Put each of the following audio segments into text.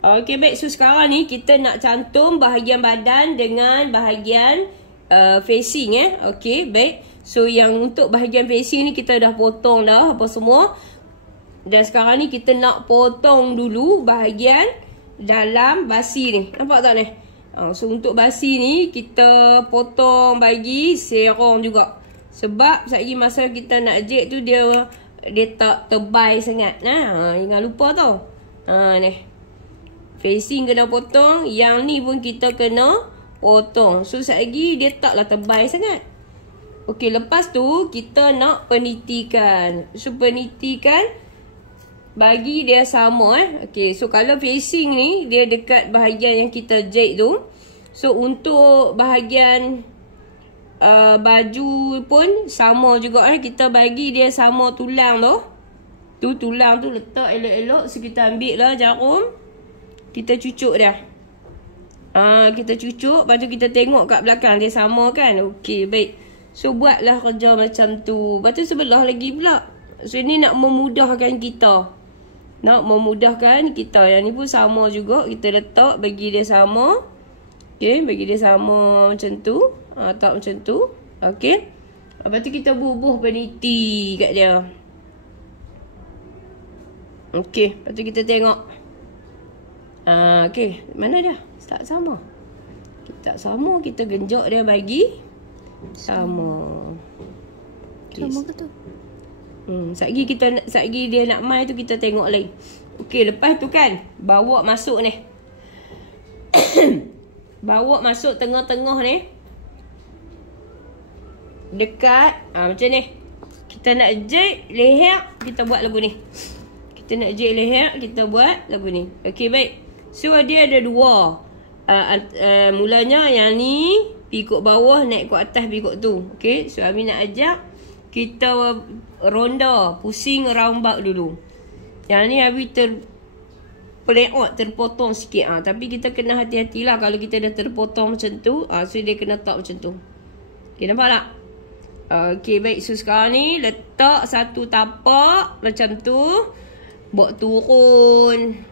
Okey, baik. So, sekarang ni kita nak cantum bahagian badan dengan bahagian facing Okey, baik. So, yang untuk bahagian facing ni kita dah potong dah apa semua. Dan sekarang ni kita nak potong dulu bahagian dalam basi ni. Nampak tak ni? So, untuk basi ni kita potong bagi serong juga. Sebab sekejap masa kita nak jek tu dia tak tebal sangat. Jangan lupa tau. Ni. Facing kena potong. Yang ni pun kita kena potong. So, sekejap dia taklah tebal sangat. Okey, lepas tu kita nak penitikan. So, penitikan bagi dia sama Okey, so kalau facing ni dia dekat bahagian yang kita jahit tu. So, untuk bahagian baju pun sama juga kita bagi dia sama tulang tu. Tu tulang tu letak elok-elok. So, kita ambil lah jarum. Kita cucuk dia. Kita cucuk. Lepas tu kita tengok kat belakang dia sama kan. Okey, baik. So, buatlah kerja macam tu. Lepas tu sebelah lagi pula. So, ini nak memudahkan kita. Yang ni pun sama juga. Kita letak bagi dia sama. Okey, bagi dia sama macam tu. Tak macam tu. Okey. Lepas tu kita bubuh peniti kat dia. Okey, lepas tu kita tengok. Okey, mana dah? Tak sama. Tak sama, kita genjok dia bagi sama. Okay. Sama ke tu? Satgi dia nak mai tu kita tengok lagi. Okey, lepas tu kan bawa masuk ni. Bawa masuk tengah-tengah ni. Dekat macam ni. Kita nak jahit leher, kita buat lagu ni. Kita nak jahit leher, kita buat lagu ni. Okey, baik. So, dia ada dua. Mulanya yang ni pikuk bawah, naik ke atas pikuk tu. Okey, so Abi nak ajak kita ronda, pusing roundabout dulu. Yang ni Abi terpotong sikit. Tapi kita kena hati-hatilah kalau kita dah terpotong macam tu. So, dia kena tak macam tu. Okey, nampak tak? Okey, baik. So, sekarang ni letak satu tapak macam tu. Bawa turun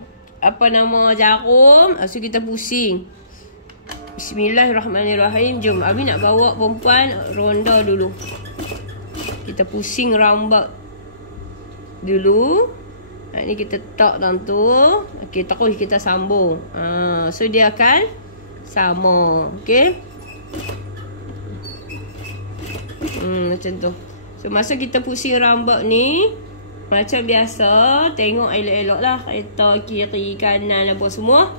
jarum. So, kita pusing. Bismillahirrahmanirrahim. Jom, Abi nak bawa perempuan ronda dulu. Kita pusing roundabout dulu. Ni kita tak dalam tu. Okey, terus kita sambung. So, dia akan sama. Okey. Macam tu. So, masa kita pusing roundabout ni, macam biasa, tengok elok-elok lah. Kereta kiri, kanan, apa semua.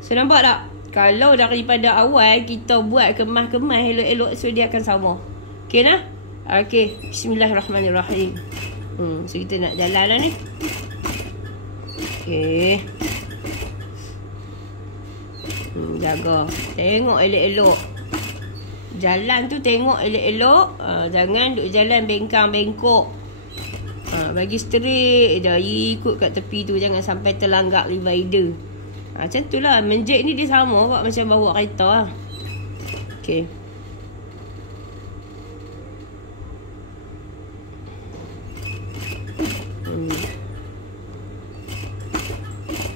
So, nampak tak? Kalau daripada awal, kita buat kemas-kemas elok-elok, so dia akan sama. Okey lah? Okey. Bismillahirrahmanirrahim. So, kita nak jalan lah ni. Okey. Jaga. Tengok elok-elok. Jalan tu tengok elok-elok. Jangan duk jalan bengkang-bengkok. Bagi straight je. Ikut kat tepi tu. Jangan sampai terlanggak divider. Macam tu lah. Menjek ni dia sama macam bawa kereta lah. Okay.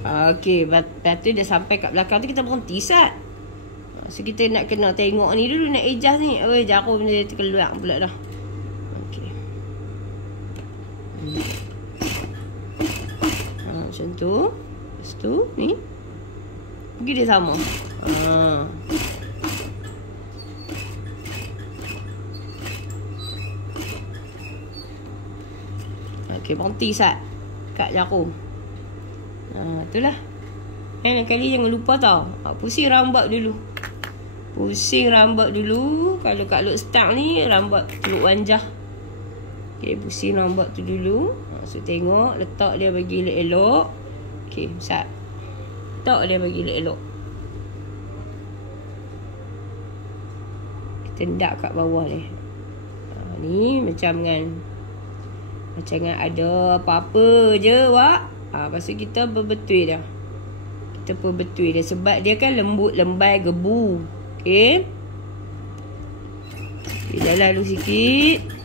Okay. Lepas tu dia sampai kat belakang tu kita berhenti sat. So kita nak kena tengok ni dulu. Nak adjust ni. Jarum dia terkeluar pula dah. Macam tu. Lepas tu ni pergi dia sama. Okey, berhenti sat kat jarum. Itulah. Lain kali jangan lupa tau. Pusing roundabout dulu. Pusing roundabout dulu. Kalau kat load start ni roundabout load wanjah. Okey, pusing roundabout tu dulu. So, tengok. Letak dia bagi elok-elok. Okey, sat. Letak dia bagi elok-elok. Kita hendak kat bawah ni. Ni macam dengan ada apa-apa je, Wak. Lepas tu kita berbetui dia. Kita perbetui dia. Sebab dia kan lembut, lembai, gebu. Okey. Okay, jalan dulu sikit.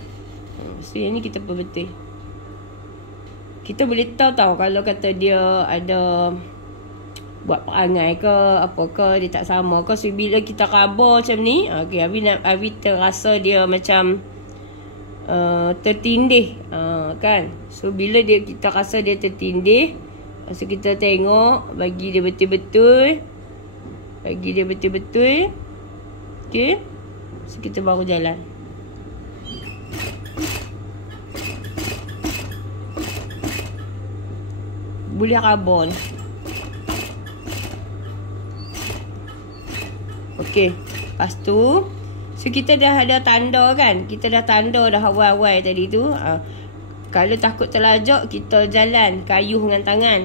So, yang ni kita perbetui. Kita boleh tahu kalau kata dia ada buat perangai ke apa ke, dia tak sama ke. So bila kita raba macam ni, okey, Abi terasa dia macam tertindih, kan. So bila kita rasa dia tertindih, so kita tengok, bagi dia betul-betul. Okey, so kita baru jalan. Boleh raba ni. Okey, lepas tu so kita dah ada tanda kan. Kita dah tanda dah awal-awal tadi tu. Kalau takut terlajak, kita jalan kayuh dengan tangan.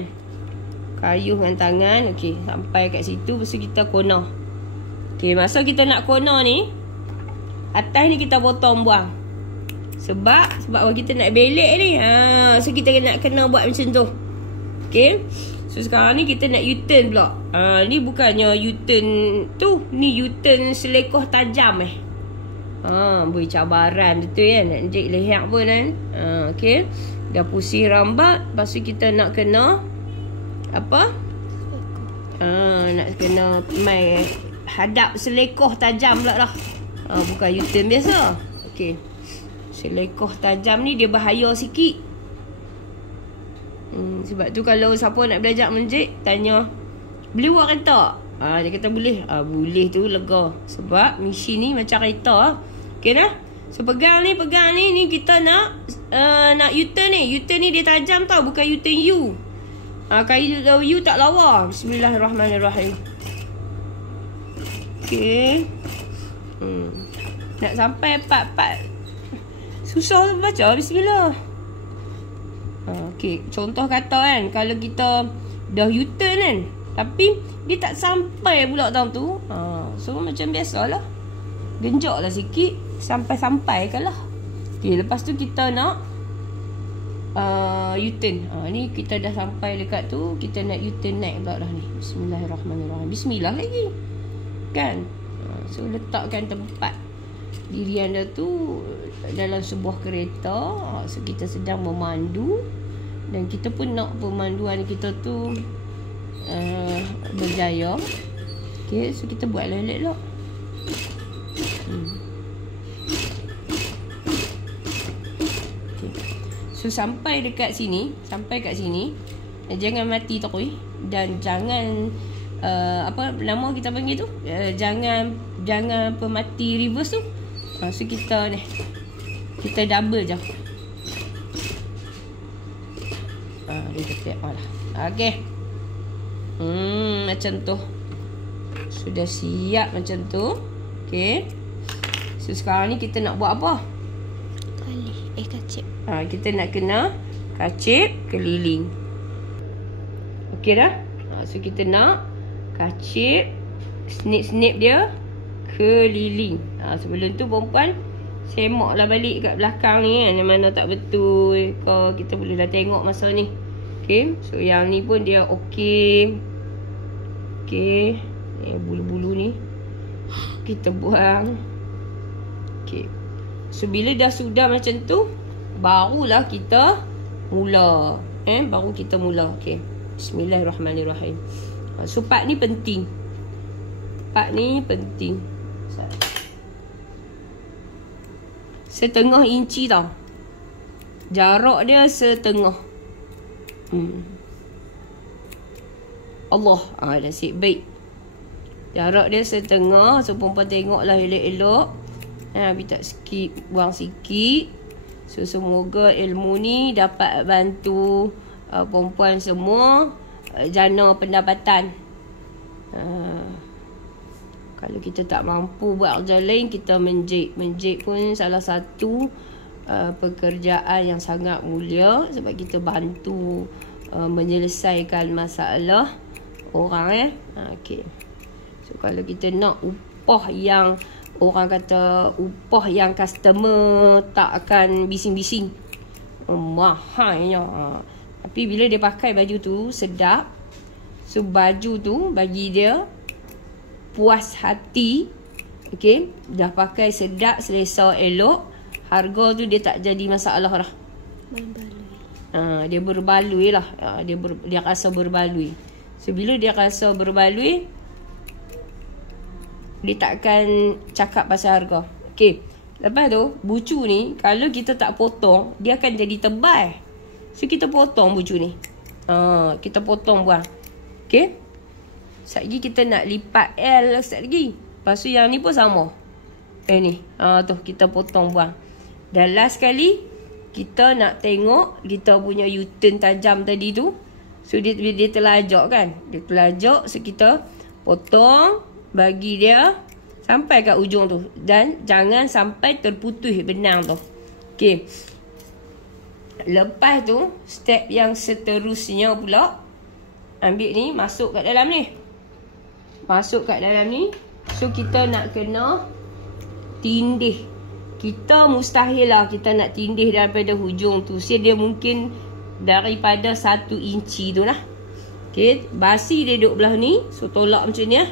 Okey, sampai kat situ, lepas tu kita kona. Okey, masa kita nak kona ni, atas ni kita potong buang. Sebab kita nak belek ni. So kita nak kena buat macam tu. Okey. So sekarang ni kita nak U-turn pula. Ni bukannya U-turn tu, ni U-turn selekoh tajam beri cabaran betul kan. Nak jek leher pun kan. Okey. Dah pusing rambat, lepas tu kita nak kena apa? Nak kena mai hadap selekoh tajam pula dah. Bukan U-turn biasa. Okey. Selekoh tajam ni dia bahaya sikit. Sebab tu kalau siapa nak belajar menjek, tanya, boleh buat kereta? Dia kata boleh. Boleh tu lega. Sebab mesin ni macam kereta. Okay dah. So pegang ni kita nak U-turn ni. U-turn ni dia tajam tau, bukan U-turn U. Kalau U tak lawa. Bismillahirrahmanirrahim. Okay. Nak sampai part-part susah tu baca. Bismillah. Okey, contoh kata kan, kalau kita dah U-turn kan, tapi dia tak sampai pula tahun tu. So macam biasalah, genjoklah sikit sampai-sampai kalah. Okey, lepas tu kita nak U-turn. Ni kita dah sampai dekat tu, kita nak U-turn naik pula dah ni. Bismillahirrahmanirrahim. Bismillah lagi. Kan? So letakkan tempat diri anda tu dalam sebuah kereta. So kita sedang memandu, dan kita pun nak pemanduan kita tu berjaya. Okay, so kita buat elok-elok lah. Okay. So sampai kat sini, jangan mati terus. Dan jangan apa nama kita panggil tu, jangan pemati reverse tu. So kita ni, kita double je. Dia kata lah. Okey. Macam tu. Sudah siap macam tu. Okey. So sekarang ni kita nak buat apa? Kacip. Kita nak kena kacip keliling. Okey dah? So kita nak kacip, snip dia keliling. Sebelum tu perempuan semaklah balik kat belakang ni kan, yang mana tak betul ke, kita bolehlah tengok masa ni. Okay, so yang ni pun dia okey. Okay, bulu-bulu ni kita buang. Okay, so bila dah sudah macam tu, barulah kita mula. Baru kita mula. Okay, bismillahirrahmanirrahim. So part ni penting. Setengah inci tau. Jarak dia setengah. Allah. Nasib baik. Jarak dia setengah. So perempuan tengoklah elok-elok. Habis tak skip, buang sikit. So semoga ilmu ni dapat bantu perempuan semua jana pendapatan. Kalau kita tak mampu buat kerja lain, kita menjek. Menjek pun salah satu pekerjaan yang sangat mulia, sebab kita bantu menyelesaikan masalah orang. Okay. So kalau kita nak upah yang orang kata, upah yang customer tak akan bising-bising, mahalnya. Tapi bila dia pakai baju tu sedap, so baju tu bagi dia puas hati. Okay, dah pakai sedap, selesa, elok, harga tu dia tak jadi masalah dah. Dia berbaloi lah. Dia rasa berbaloi. So bila dia rasa berbaloi, dia takkan cakap pasal harga. Okey. Lepas tu, bucu ni kalau kita tak potong, dia akan jadi tebal. So kita potong bucu ni. Kita potong buang. Okey. Sekejap lagi kita nak lipat L sekejap lagi. Lepas tu yang ni pun sama. Ni. Tu kita potong buang. Dan last sekali, kita nak tengok kita punya U-turn tajam tadi tu. So dia terlajak kan. Dia terlajak. So kita potong. Bagi dia sampai kat ujung tu. Dan jangan sampai terputus benang tu. Okey. Lepas tu, step yang seterusnya pula, ambil ni, masuk kat dalam ni. Masuk kat dalam ni. So kita nak kena tindih. Kita mustahil lah kita nak tindih daripada hujung tu. So dia mungkin daripada 1 inci tu lah. Okey. Basi dia duduk belah ni. So tolak macam ni lah.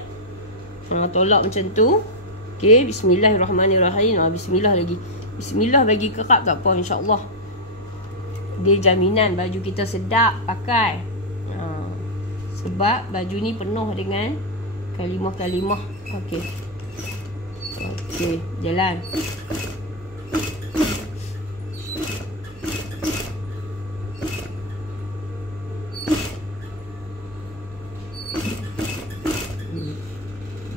Tolak macam tu. Okey, bismillahirrahmanirrahim. Bismillah lagi. Bismillah bagi kerap tak apa, insya-Allah. Dia jaminan baju kita sedap pakai. Sebab baju ni penuh dengan kalimah-kalimah. Okey. Okey, jalan.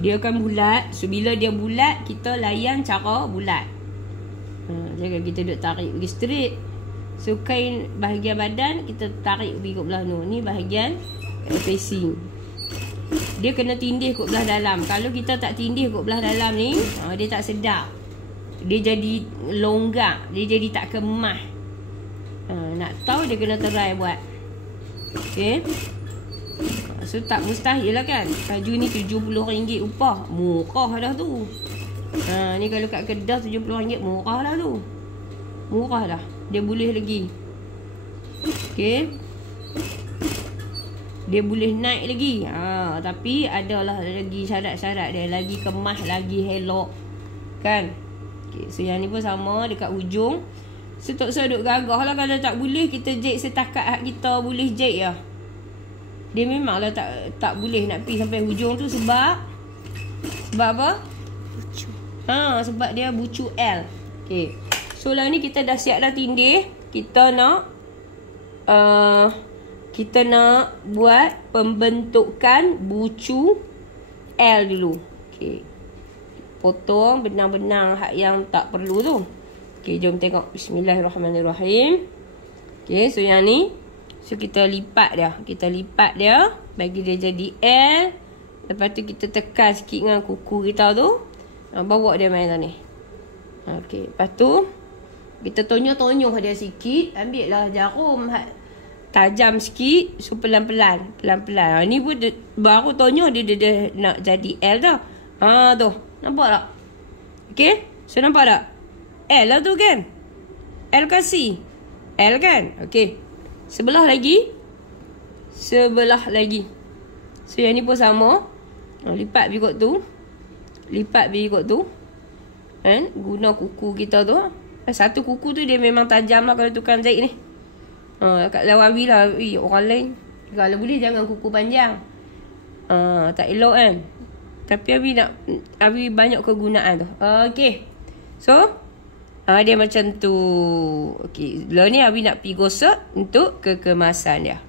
Dia akan bulat. So bila dia bulat, kita layan cara bulat. Jangan kita duk tarik pergi straight. So kain bahagian badan kita tarik pergi kat belah tu. Ni bahagian facing. Dia kena tindih kat belah dalam. Kalau kita tak tindih kat belah dalam ni, dia tak sedap. Dia jadi longgar. Dia jadi tak kemah. Nak tahu dia kena try buat. Okay. So tak mustahil lah kan. Baju ni RM70 upah. Murah dah tu. Ni kalau kat Kedah RM70 murah dah tu. Murah dah. Dia boleh lagi. Okay. Dia boleh naik lagi. Tapi adalah lagi syarat-syarat dia. Lagi kemah, lagi elok. Kan. Okay. So yang ni pun sama dekat ujung. So tak usah duk gagah lah. Kalau tak boleh kita jahit setakat kita boleh jahit lah. Dia memanglah tak boleh nak pergi sampai hujung tu sebab apa? Bucu. Sebab dia bucu L. Okey. So lah ni kita dah siap dah tindih. Kita nak buat pembentukan bucu L dulu. Okey. Potong benang-benang hak yang tak perlu tu. Okey, jom tengok. Bismillahirrahmanirrahim. Okey, so yang ni, so kita lipat dia. Kita lipat dia. Bagi dia jadi L. Lepas tu kita tekan sikit dengan kuku kita tu. Bawa dia main ni. Okey. Lepas tu kita tonyoh-tonyoh dia sikit. Ambil lah jarum tajam sikit. So pelan-pelan. Pelan-pelan. Ni pun baru tonyoh dia nak jadi L dah. Tu. Nampak tak? Okey. So nampak tak? L lah tu kan? L kasih. L kan? Okey. Sebelah lagi. Sebelah lagi. So yang ni pun sama. Lipat berikut tu. Lipat berikut tu. Kan? Guna kuku kita tu. Satu kuku tu dia memang tajam lah kalau tukang jahit ni. Kat lawawi lah. Orang lain. Kalau boleh jangan kuku panjang. Tak elok kan. Tapi Abi banyak kegunaan tu. Okey. So. Dia macam tu. Okey. Lepas ni Abi nak pergi gosok untuk kekemasan dia.